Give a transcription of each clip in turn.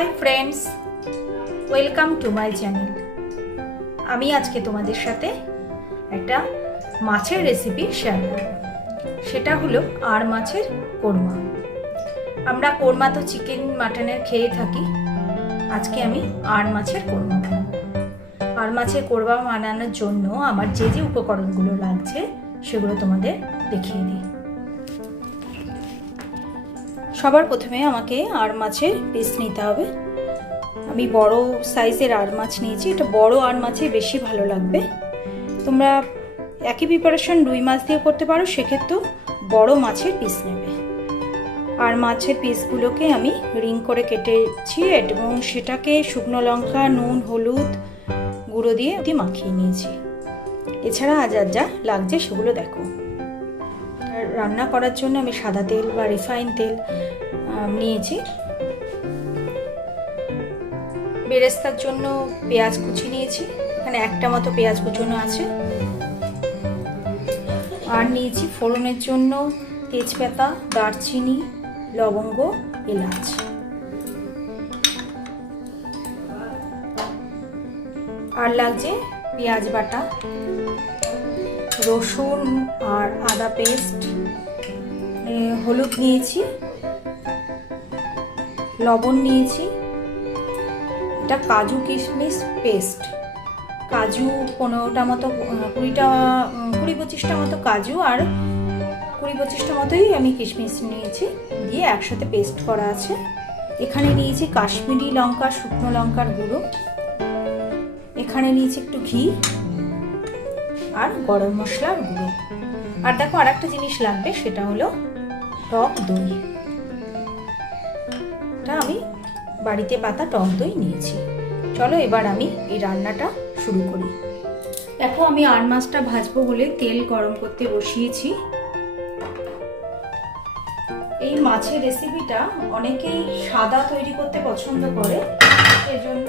Hi friends, welcome to my channel. আমি আজকে তোমাদের সাথে একটা মাছের রেসিপি শেয়ার করব। সেটা হলো আর মাছের কোরমা। আমরা কোরমা তো চিকেন মাটনের খেয়ে থাকি, আজকে আমি আর মাছের কোরমা বানাবো। আর মাছের কোরমা বানানোর জন্য আমার যে যে উপকরণগুলো লাগছে সেগুলো তোমাদের দেখিয়ে দিই। সবার প্রথমে আমাকে আর মাছের পিস নিতে হবে। আমি বড় সাইজের আর মাছ নিয়েছি, এটা বড় আর মাছে বেশি ভালো লাগবে। তোমরা একই প্রিপারেশন রুই মাছ দিয়ে করতে পারো, সেক্ষেত্রেও বড় মাছের পিস নেবে। আর মাছের পিসগুলোকে আমি রিং করে কেটেছি এবং সেটাকে শুকনো লঙ্কা, নুন, হলুদ গুঁড়ো দিয়ে মাখিয়ে নিয়েছি। এছাড়া আজ যা লাগছে সেগুলো দেখো। রান্না করার জন্য আমি সাদা তেল বা রিফাইন তেল নিয়েছি। বেরেস্তার জন্য পেঁয়াজ কুচি নিয়েছি, এখানে একটা মতো পেঁয়াজ কুচনো আছে। আর নিয়েছি ফোড়নের জন্য তেজপাতা, দারচিনি, লবঙ্গ, এলাচ। আর লাগছে পেঁয়াজ বাটা, রসুন আর আদা পেস্ট, হলুদ নিয়েছি, লবণ নিয়েছি। এটা কাজু কিশমিশ পেস্ট, কাজু 15টা মতো, 20-25টা মতো কাজু আর 20-25টা মতোই আমি কিশমিশ নিয়েছি, দিয়ে একসাথে পেস্ট করা আছে। এখানে নিয়েছি কাশ্মীরি লঙ্কা, শুকনো লঙ্কার গুঁড়ো। এখানে নিয়েছি একটু ঘি আর গরম মশলার গুঁড়ো। আর দেখো আর একটা জিনিস লাগবে, সেটা হলো টক দই। এটা আমি বাড়িতে পাতা টক দই নিয়েছি। চলো এবার আমি এই রান্নাটা শুরু করি। দেখো আমি আর মাছটা ভাজবো বলে তেল গরম করতে বসিয়েছি। এই মাছের রেসিপিটা অনেকেই সাদা তৈরি করতে পছন্দ করে, সেজন্য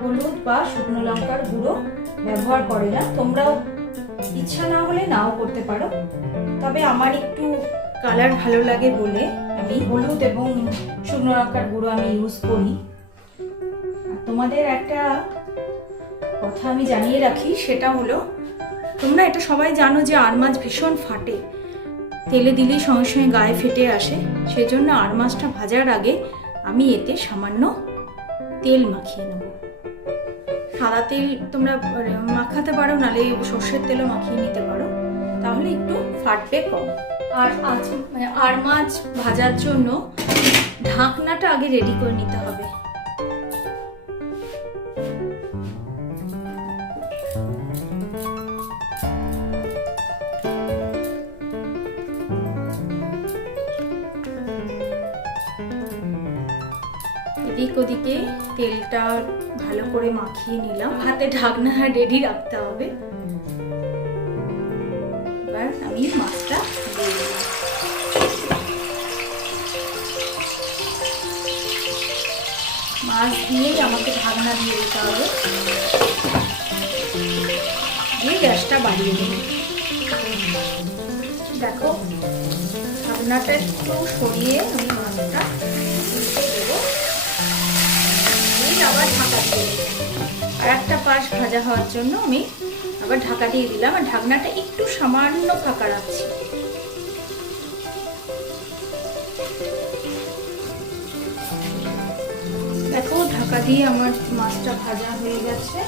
হলুদ বা শুকনো লঙ্কার গুঁড়ো ব্যবহার করে না। তোমরাও ইচ্ছা না হলে নাও করতে পারো, তবে আমার একটু কালার ভালো লাগে বলে আমি হলুদ এবং শুকনো লঙ্কার গুঁড়ো আমি ইউজ করি। তোমাদের একটা কথা আমি জানিয়ে রাখি, সেটা হলো তোমরা এটা সবাই জানো যে আর মাছ ভীষণ ফাটে, তেলে দিলেই সঙ্গে সঙ্গে গায়ে ফেটে আসে। সেজন্য আর মাছটা ভাজার আগে আমি এতে সামান্য তেল মাখিয়ে নেব। সাদা তেল তোমরা মাখাতে পারো, নালে সর্ষের তেলও মাখিয়ে নিতে পারো, তাহলে একটু ফাটবে কম। আর আর মাছ ভাজার জন্য ঢাকনাটা আগে রেডি করে নিতে হবে। এদিক ওদিকে তেলটা ভালো করে মাখিয়ে নিলাম, হাতে ঢাকনা রেডি রাখতে হবে। এবার আমি মাছটা দিয়ে দিলাম। মাছ দিয়েই আমাকে ঢাকনা দিয়ে দিতে হবে, দিয়ে গ্যাসটা বাড়িয়ে দেব। দেখো ঢাকনাটা একটু সরিয়ে আমি মাছটা দেবো, আবার ঢাকা দিয়ে দিলাম। আর একটা পাশ ভাজা হওয়ার জন্য আমি আবার ঢাকা দিয়ে দিলাম, আর ঢাকনাটা একটু সামান্য ফাঁকা রাখছি। দেখো ঢাকা দিয়ে আমার মাছটা ভাজা হয়ে গেছে।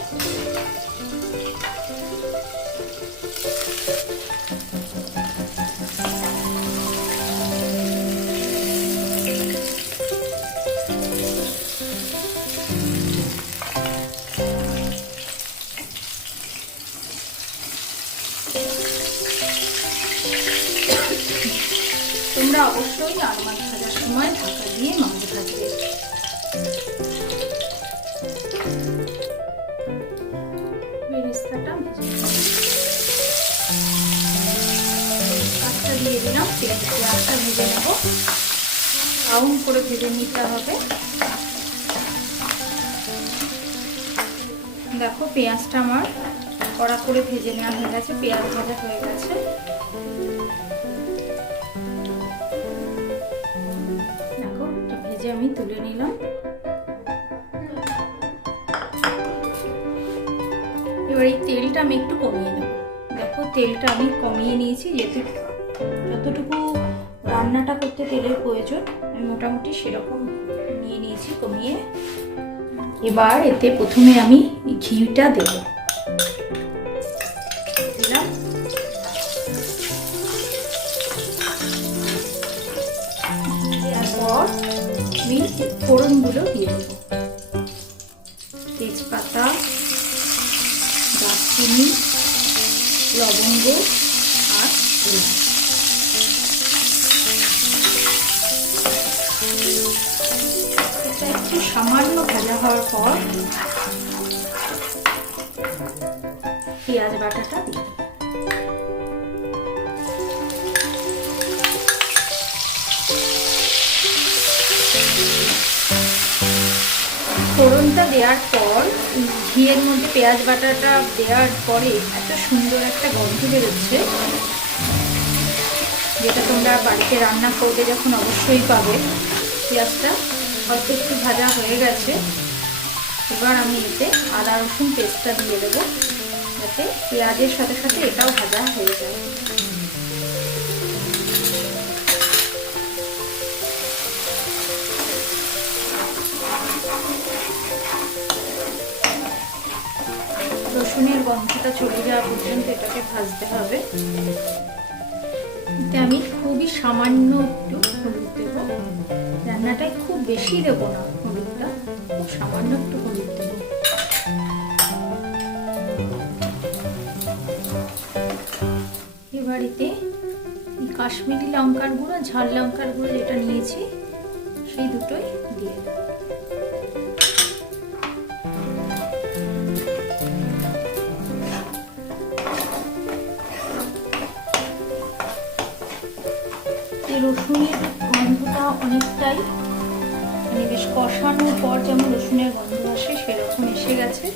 তোমরা অবশ্যই আর মাছ ভাজার সময় ঢাকা দিয়ে মাছ ভাজবে। বেরেস্তাটা আটটা দিয়ে দিলাম, পেঁয়াজটা ভেজে নেব, ব্রাউন করে ভেজে নিতে হবে। দেখো পেঁয়াজটা আমার কড়া করে ভেজে নেওয়া হয়ে গেছে, পেঁয়াজ ভাজা হয়ে গেছে। দেখো ভেজে আমি তুলে নিলাম। এবার এই তেলটা আমি একটু কমিয়ে নেব। দেখো তেলটা আমি কমিয়ে নিয়েছি, যেহেতু যতটুকু রান্নাটা করতে তেলের প্রয়োজন আমি মোটামুটি সেরকম নিয়ে নিয়েছি কমিয়ে। এবার এতে প্রথমে আমি ঘিটা দেব, দিলাম। এরপর আমি ফোড়নগুলো দিয়ে দেবো, তেজপাতা, দারচিনি, লবঙ্গ আর এলাচ। এটা একটু সামান্য ভাজা হওয়ার পর পেঁয়াজ বাটাটা দিই। ফোড়নটা দেওয়ার পর ঘিয়ের মধ্যে পেঁয়াজ বাটাটা দেওয়ার পরে এত সুন্দর একটা গন্ধ বেরোচ্ছে, যেটা তোমরা বাড়িতে রান্না করবে যখন অবশ্যই পাবে। পেঁয়াজটা অল্প একটু ভাজা হয়ে গেছে, এবার আমি এতে আদা রসুন পেস্টটা দিয়ে দেবো, যাতে পেঁয়াজের সাথে সাথে এটাও ভাজা হয়ে যায়। রসুনের গন্ধটা চলে যাওয়া পর্যন্ত এটাকে ভাজতে হবে। এতে আমি খুবই সামান্য একটু হলুদ দেবো, রান্নাটায় খুব বেশি দেবো না হলুদটা, খুব সামান্য একটু হলুদ দেবো। এবার এতে কাশ্মীরি লঙ্কার গুঁড়ো, ঝাল লঙ্কার গুঁড়ো যেটা নিয়েছি সেই দুটোই দিয়ে দেবো। রসুনের গন্ধটা অনেকটাই মানে বেশ কষানোর পর যেমন রসুনের গন্ধ আসে সেরকম এসে গেছে।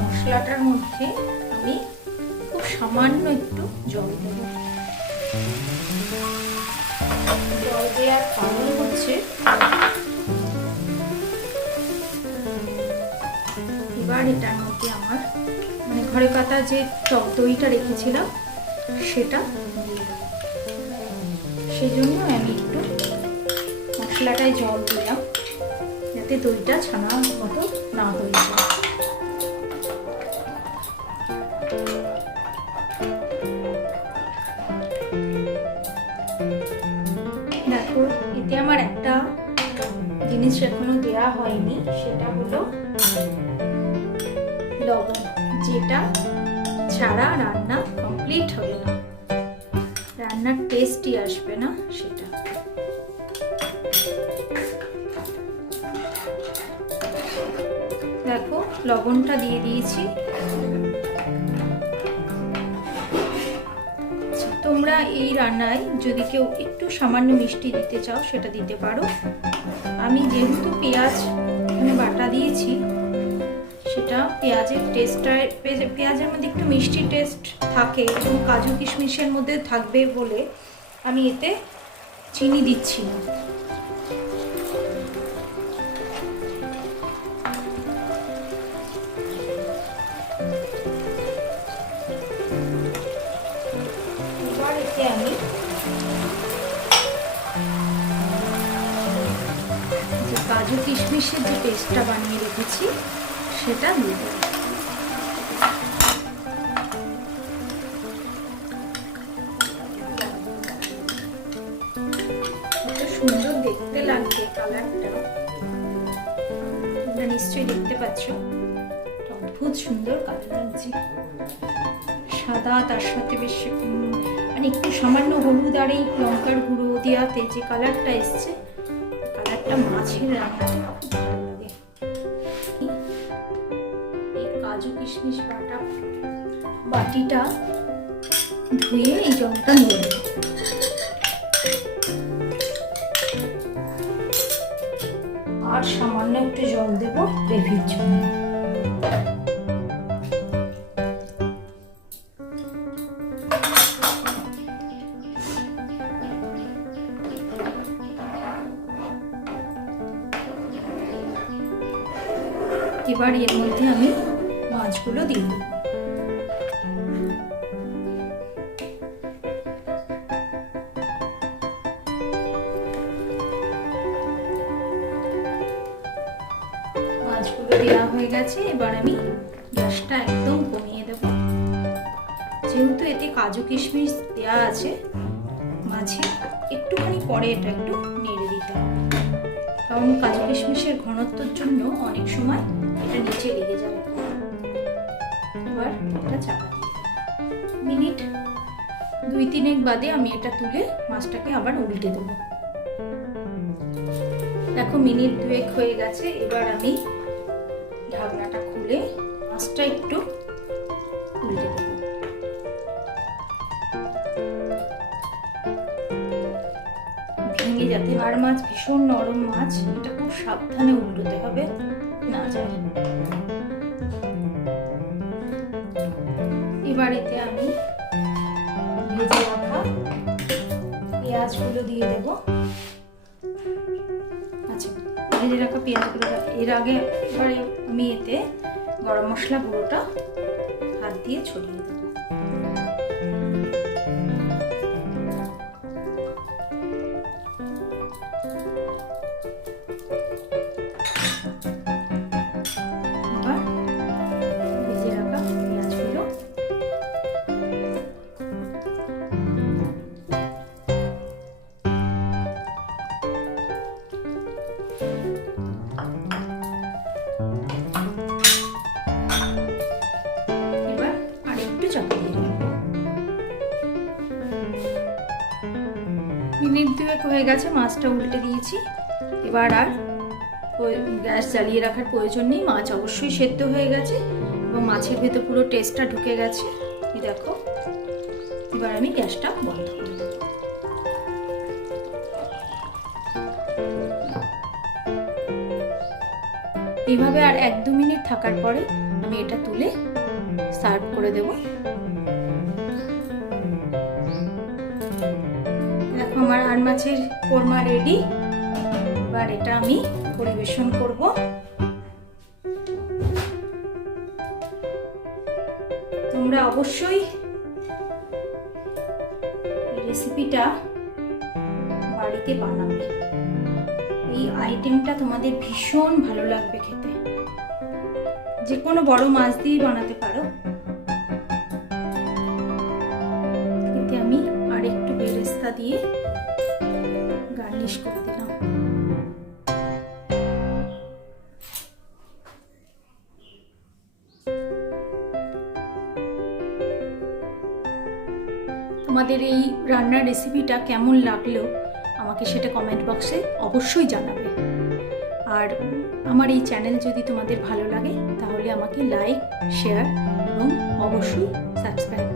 মশলাটার মধ্যে আমি খুব সামান্য একটু জল দেব। জল দেওয়ার কারণ হচ্ছে এবার এটার মধ্যে আমার মানে ঘরে পাতা যে টক দইটা রেখেছিলাম সেটা দিয়ে দেবো। সেই জন্য আমি একটু মশলাটায় জল দিলাম, যাতে দইটা ছানার মতো না হয়ে যায়। দেখো এতে আমার একটা জিনিস এখনো দেওয়া হয়নি, সেটা হলো লবণ, যেটা ছাড়া রান্না কমপ্লিট হবে না, রান্নার টেস্টই আসবে না সেটা। দেখো লবণটা দিয়ে দিয়েছি। তোমরা এই রান্নায় যদি কেউ একটু সামান্য মিষ্টি দিতে চাও সেটা দিতে পারো। আমি যেহেতু পেঁয়াজ এখানে বাটা দিয়েছি, সেটা পেঁয়াজের টেস্টটা, পেঁয়াজের মধ্যে একটু মিষ্টি টেস্ট থাকে এবং কাজু কিশমিশের মধ্যে থাকবে বলে আমি এতে চিনি দিচ্ছি না। এবার এতে আমি যে কাজু কিশমিশের যে পেস্টটা বানিয়ে রেখেছি সেটা দিয়ে দেব। সুন্দর দেখতে লাগবে কালারটা, তোমরা নিশ্চয়ই দেখতে পাচ্ছ অদ্ভুত সুন্দর কালার লাগছে। সাদা তার সাথে বেশ মানে একটু সামান্য হলুদ আর এই লঙ্কার গুঁড়ো দেওয়াতে যে কালারটা এসছে, কালারটা মাছের রান্নাতে খুব ভালো লাগে। এই কাজু কিশমিশ বাটিটা ধুয়ে এই জলটা নিয়ে নেব। আর সামান্য একটু জল দেব গ্রেভির জন্য। এবার এর মধ্যে আমি মাছগুলো দিই। মাছগুলো দেওয়া হয়ে গেছে, এবার আমি গ্যাসটা একদম কমিয়ে দেব। যেহেতু এতে কাজু কিশমিশ দেওয়া আছে মাছে, একটুখানি পরে এটা একটু নেড়ে দিতে হবে, কারণ কাজু কিশমিশের ঘনত্বের জন্য অনেক সময় এটা নিচে লেগে যাবে। এবার এটা চাপা দিয়ে মিনিট 2-3 বাদে আমি এটা তুলে মাছটাকে আবার উল্টে দেব। দেখো মিনিট 2 হয়ে গেছে, এবার আমি ঢাকনাটা খুলে মাছটা একটু উল্টে দেব। ভেঙে যাতে, আর মাছ ভীষণ নরম মাছ, এটা খুব সাবধানে উল্টোতে হবে না যায়। এবার এতে আমি ভেজে রাখা পেঁয়াজগুলো দিয়ে দেব। আচ্ছা, ভেজে রাখা পেঁয়াজগুলো এর আগে এবারে আমি এতে গরম মশলা গুঁড়োটা হাত দিয়ে ছড়িয়ে দেব। ভেজে রাখা পেঁয়াজগুলো এবার আরেকটু চাপিয়ে দেব। মিনিট 2 হয়ে গেছে, মাছটা উল্টে দিয়েছি। এবার আর গ্যাস জ্বালিয়ে রাখার প্রয়োজন নেই, মাছ অবশ্যই সেদ্ধ হয়ে গেছে এবং মাছের ভেতর পুরো টেস্টটা ঢুকে গেছে। এই দেখো, এবার আমি গ্যাসটা বন্ধ করে দেব। এইভাবে আর 1-2 মিনিট থাকার পরে আমি এটা তুলে সার্ভ করে দেব। দেখো আমার আর মাছের কোরমা রেডি। এবার এটা আমি পরিবেশন করব। তোমরা অবশ্যই এই রেসিপিটা বাড়িতে বানাবে, এই আইটেমটা তোমাদের ভীষণ ভালো লাগবে খেতে। যে কোনো বড় মাছ দিয়ে বানাতে পারো। এতে আমি আর একটু বেরেস্তা দিয়ে গার্নিশ করে দিলাম। তোমাদের এই রান্নার রেসিপিটা কেমন লাগলো আমাকে সেটা কমেন্ট বক্সে অবশ্যই জানাবে। আর আমার এই চ্যানেল যদি তোমাদের ভালো লাগে তাহলে আমাকে লাইক, শেয়ার এবং অবশ্যই সাবস্ক্রাইব